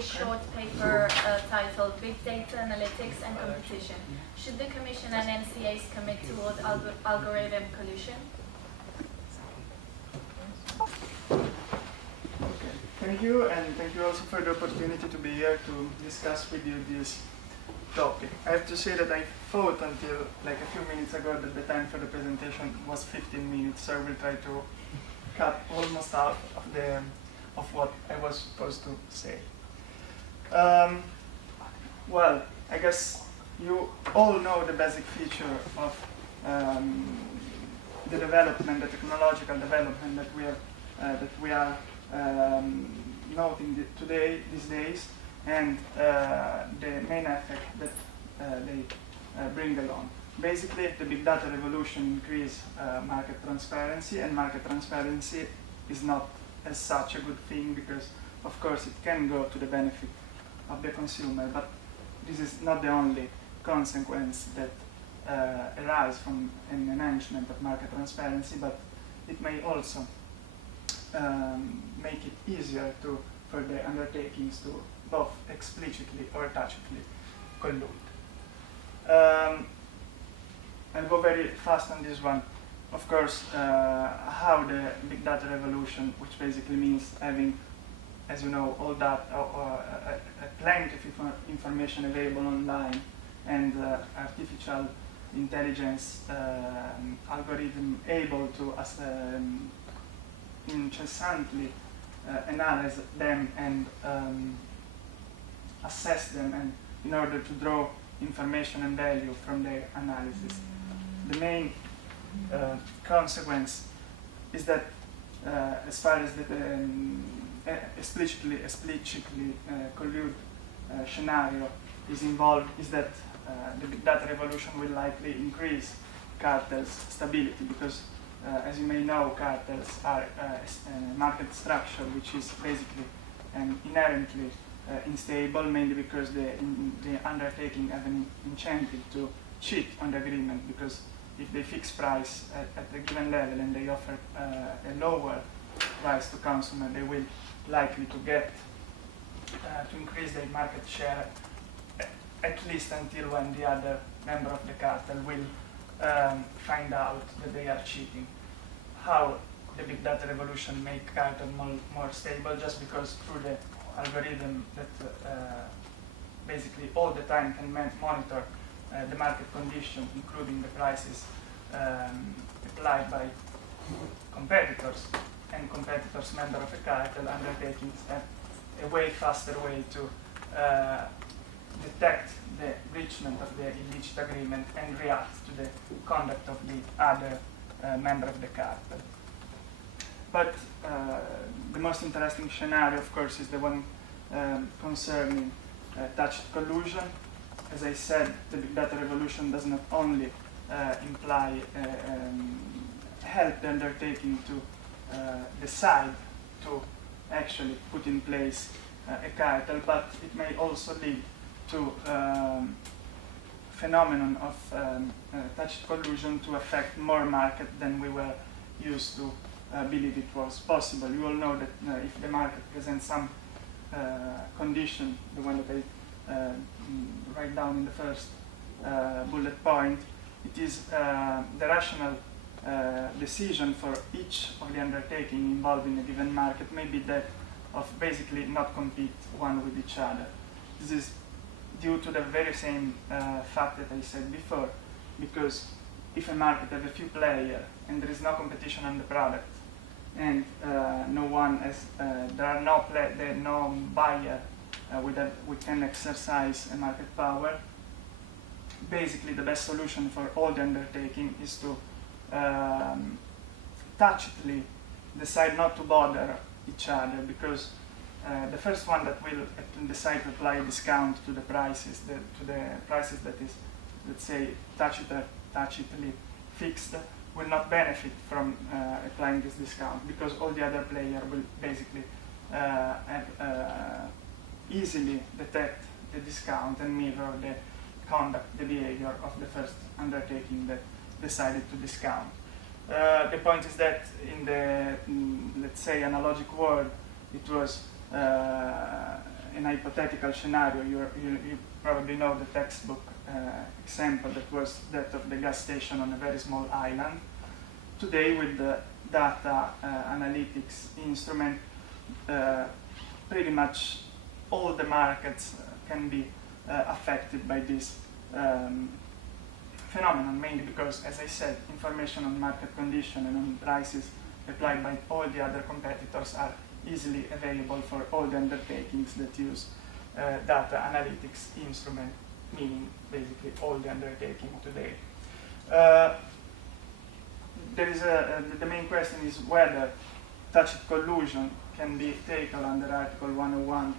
relatively short paper titled Big Data Analytics and Competition. Should the Commission and NCAs commit toward algorithm collusion? Okay. Thank you, and thank you also for the opportunity to be here to discuss with you this topic. I have to say that I thought until like a few minutes ago that the time for the presentation was 15 minutes, so I will try to cut almost half of what I was supposed to say. Well, I guess you all know the basic feature of the development, the technological development that we are noting these days, and the main effect that they bring along. Basically, the big data revolution increases market transparency, and market transparency is not as such a good thing because, of course, it can go to the benefit of the consumer, but this is not the only consequence that arises from an enhancement of market transparency, but it may also make it easier for the undertakings to both explicitly or tacitly collude. I'll go very fast on this one. Of course, how the big data revolution, which basically means having, as you know, all that plenty of information available online, and artificial intelligence algorithm able to incessantly analyze them and assess them, and in order to draw information and value from their analysis. The main consequence is that as far as the explicitly collude scenario is involved, is that the big data revolution will likely increase cartels' stability, because as you may know, cartels are a market structure which is basically inherently unstable, mainly because the undertaking have an incentive to cheat on the agreement, because if they fix price at a given level and they offer a lower price to consumer, they will likely to get to increase their market share, at least until when the other member of the cartel will find out that they are cheating. How the big data revolution make cartel more stable? Just because through the algorithm that basically all the time can monitor the market condition, including the prices applied by competitors, and competitors member of a cartel undertakings have a way faster way to detect the breachment of the illicit agreement and react to the conduct of the other member of the cartel. But the most interesting scenario, of course, is the one concerning tacit collusion. As I said, the big data revolution does not only imply help the undertaking to decide to actually put in place a cartel, but it may also lead to phenomenon of tacit collusion to affect more market than we were used to believe it was possible. You all know that if the market presents some condition, the one that I write down in the first bullet point, it is the rational decision for each of the undertaking involved in a given market may be that of basically not compete one with each other. This is due to the very same fact that I said before, because if a market has a few players and there is no competition on the product, and no one has, there are no buyer we can exercise a market power, basically the best solution for all the undertaking is to tacitly decide not to bother each other, because the first one that will decide to apply a discount to the prices, that is, let's say, tacitly fixed, will not benefit from applying this discount, because all the other players will basically easily detect the discount and mirror the conduct, the behavior of the first undertaking that decided to discount. The point is that in the, let's say, analogic world, it was an hypothetical scenario. You probably know the textbook example that was that of the gas station on a very small island. Today, with the data analytics instrument, pretty much all the markets can be affected by this phenomenon, mainly because, as I said, information on market condition and on prices applied by all the other competitors are easily available for all the undertakings that use data analytics instrument, meaning basically all the undertaking today. The main question is whether tacit collusion can be taken under Article 101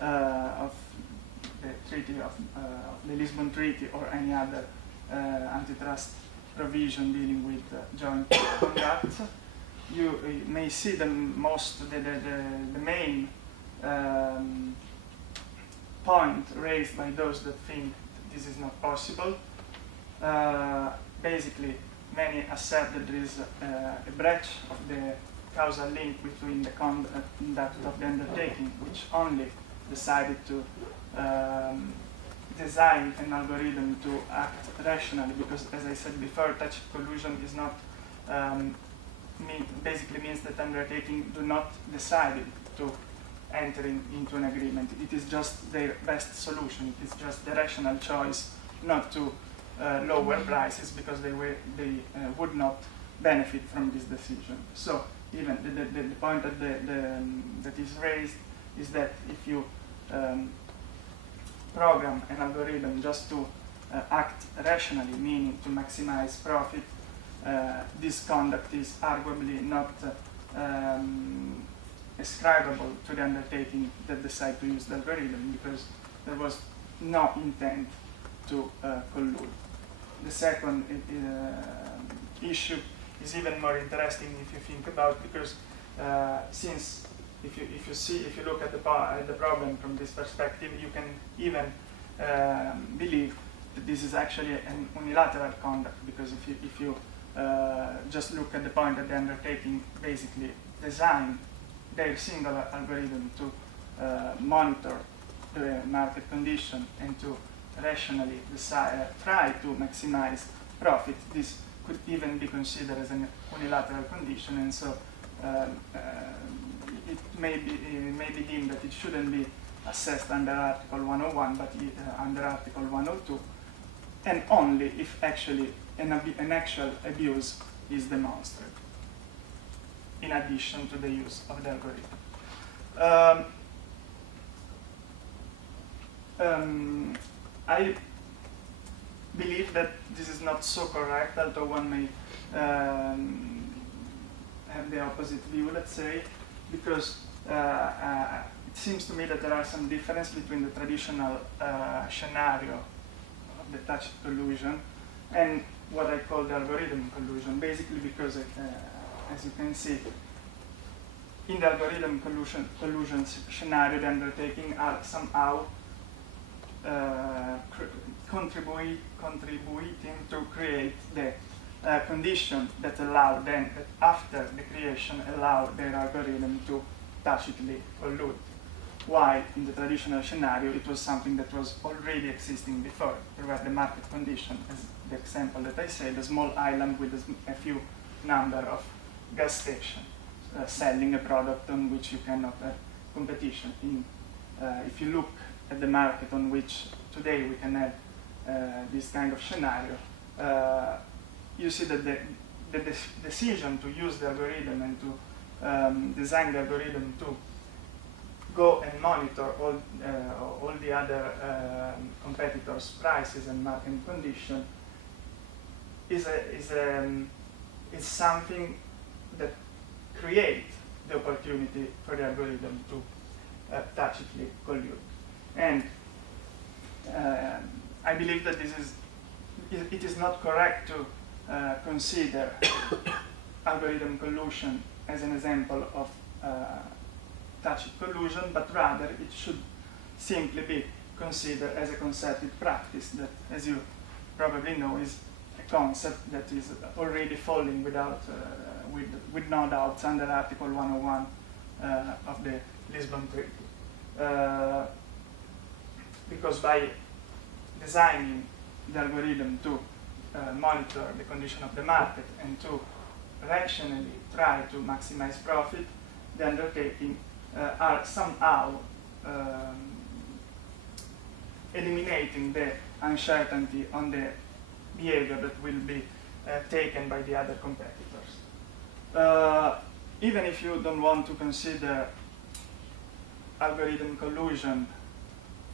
of the Treaty of the Lisbon Treaty or any other antitrust provision dealing with joint conduct. You may see the main point raised by those that think that this is not possible. Basically, many assert that there is a breach of the causal link between the conduct of the undertaking, which only decided to design an algorithm to act rationally, because, as I said before, tacit collusion is not basically means that undertaking do not decide to enter into an agreement. It is just their best solution. It is just the rational choice not to lower prices because they would not benefit from this decision. So even the point that is raised is that if you program an algorithm just to act rationally, meaning to maximize profit, this conduct is arguably not ascribable to the undertaking that decide to use the algorithm, because there was no intent to collude. The second issue is even more interesting if you think about, because since if you look at the problem from this perspective, you can even believe that this is actually an unilateral conduct, because if you just look at the point that the undertaking basically designed their single algorithm to monitor the market condition and to rationally try to maximize profit, this could even be considered as an unilateral condition, and so it may be deemed that it shouldn't be assessed under Article 101, but under Article 102, and only if actually an actual abuse is demonstrated, in addition to the use of the algorithm. I believe that this is not so correct, although one may have the opposite view, let's say, because it seems to me that there are some difference between the traditional scenario of the tacit collusion and what I call the algorithm collusion, basically because, as you can see, in the algorithm collusion scenario, the undertaking are somehow contributing to create the condition that allow them, that after the creation, allow their algorithm to tacitly collude. While in the traditional scenario, it was something that was already existing before. There were the market condition, as the example that I said, a small island with a few number of gas stations selling a product on which you cannot have competition. If you look at the market on which today we can have this kind of scenario, you see that the decision to use the algorithm and to design the algorithm to go and monitor all the other competitors' prices and market condition is something that creates the opportunity for the algorithm to tacitly collude. And I believe that it is not correct to consider algorithm collusion as an example of tacit collusion, but rather it should simply be considered as a concerted practice that, as you probably know, is a concept that is already falling with no doubts under Article 101 of the Lisbon Treaty. because by designing the algorithm to monitor the condition of the market and to rationally try to maximize profit, the undertaking are somehow eliminating the uncertainty on the behavior that will be taken by the other competitors. Even if you don't want to consider algorithm collusion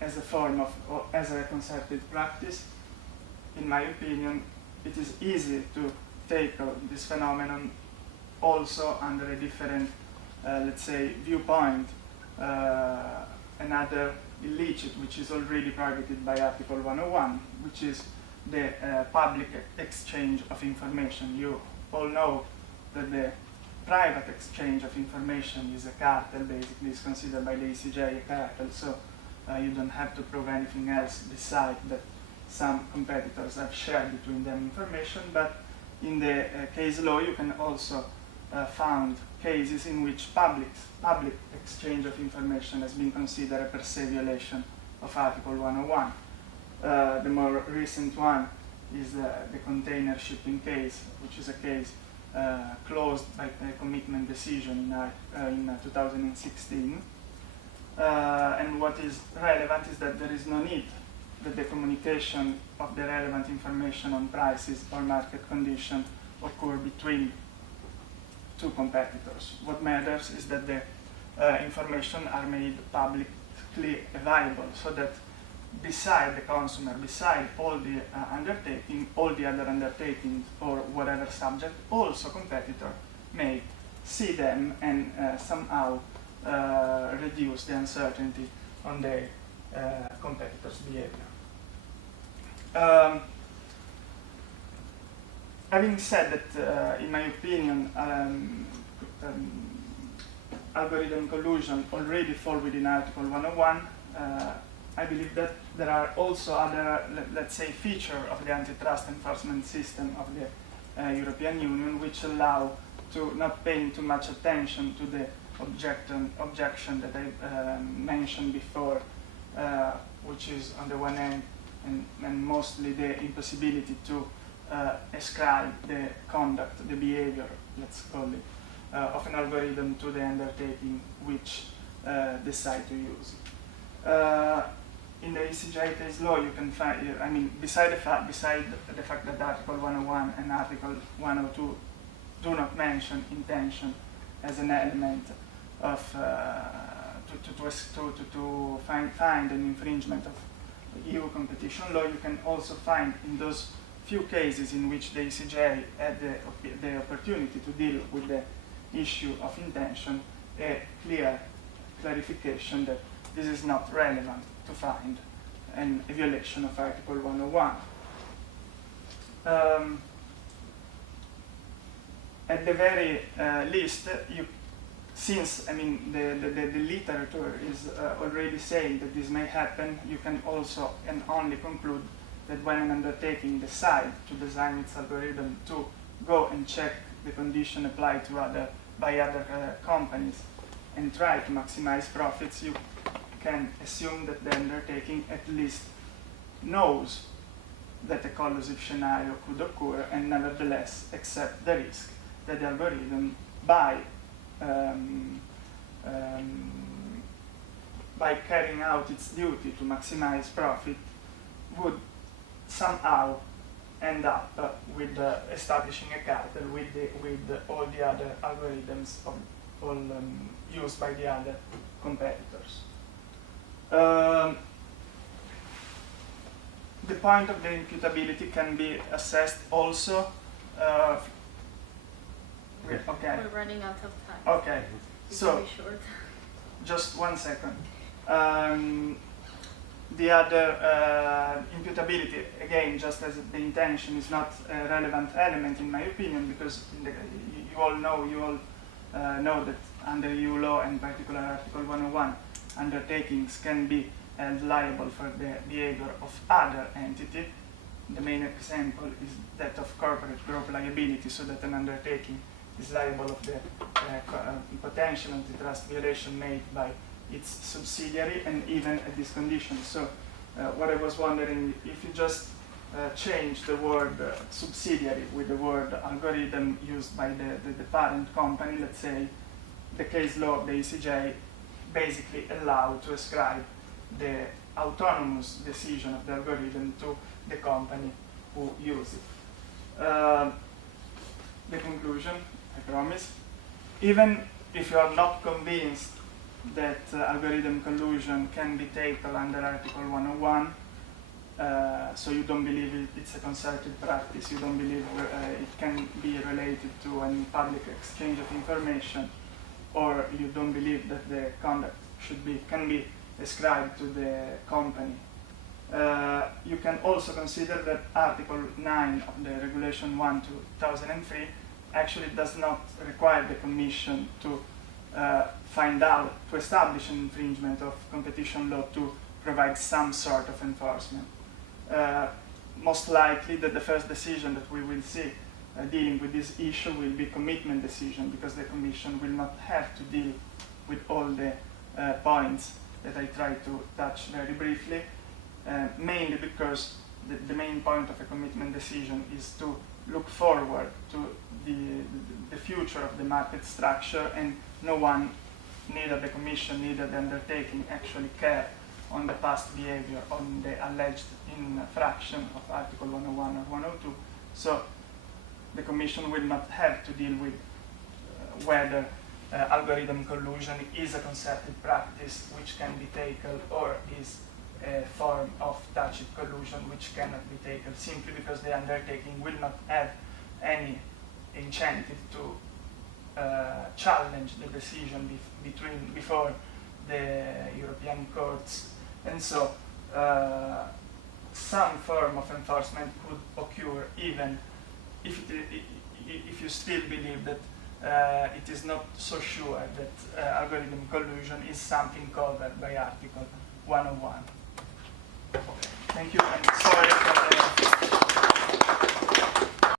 as a form of, or as a concerted practice, in my opinion, it is easy to tackle this phenomenon also under a different, let's say, viewpoint, another illicit, which is already prohibited by Article 101, which is the public exchange of information. You all know that the private exchange of information is a cartel, basically. It's considered by the ECJ a cartel, so you don't have to prove anything else besides that some competitors have shared between them information. But in the case law, you can also found cases in which public exchange of information has been considered a per se violation of Article 101. The more recent one is the container shipping case, which is a case closed by a commitment decision in 2016. And what is relevant is that there is no need that the communication of the relevant information on prices or market condition occur between two competitors. What matters is that the information are made publicly available, so that beside the consumer, beside all the all the other undertakings or whatever subject, also competitor may see them and somehow reduce the uncertainty on the competitor's behavior. Having said that, in my opinion, algorithm collusion already fall within Article 101, I believe that there are also other, let's say, features of the antitrust enforcement system of the European Union which allow to not paying too much attention to the objection that I mentioned before, which is on the one hand and mostly the impossibility to ascribe the conduct, the behavior, let's call it, of an algorithm to the undertaking which decide to use it. In the ECJ case law, you can find, I mean, beside the fact that Article 101 and Article 102 do not mention intention as an element of to find an infringement of EU competition law, you can also find in those few cases in which the ECJ had the opportunity to deal with the issue of intention, a clear clarification that this is not relevant to find a violation of Article 101. At the very least, since I mean the literature is already saying that this may happen, you can also and only conclude that when an undertaking decides to design its algorithm to go and check the condition applied to by other companies and try to maximize profits, you can assume that the undertaking at least knows that a collusive scenario could occur and nevertheless accept the risk that the algorithm, by carrying out its duty to maximize profit, would somehow end up with establishing a cartel with all the other algorithms used by the other competitors. The point of the imputability can be assessed also. Okay. We're running out of time. Okay. It's So very short. just 1 second. The other imputability, again, just as the intention is not a relevant element in my opinion, because you all know that under EU law, and in particular Article 101, undertakings can be held liable for the behavior of other entity. The main example is that of corporate group liability, so that an undertaking is liable of the potential antitrust violation made by its subsidiary and even at this condition. So what I was wondering, if you just change the word subsidiary with the word algorithm used by the parent company, let's say the case law of the ECJ basically allowed to ascribe the autonomous decision of the algorithm to the company who use it. The conclusion, I promise. Even if you are not convinced that algorithm collusion can be tackled under Article 101, so you don't believe it's a concerted practice, you don't believe it can be related to any public exchange of information, or you don't believe that the conduct can be ascribed to the company. You can also consider that Article 9 of the Regulation 1/2003 actually does not require the Commission to to establish an infringement of competition law to provide some sort of enforcement. Most likely that the first decision that we will see dealing with this issue will be commitment decision, because the Commission will not have to deal with all the points that I tried to touch very briefly, mainly because the main point of a commitment decision is to look forward to the future of the market structure, and no one, neither the Commission, neither the undertaking, actually care on the past behavior, on the alleged infraction of Article 101 or 102. So the Commission will not have to deal with whether algorithm collusion is a concerted practice which can be taken, or is a form of tacit collusion which cannot be taken, simply because the undertaking will not have any incentive to challenge the decision before the European courts. And so some form of enforcement could occur even if you still believe that it is not so sure that algorithm collusion is something covered by Article 101. Okay. Thank you, and sorry for the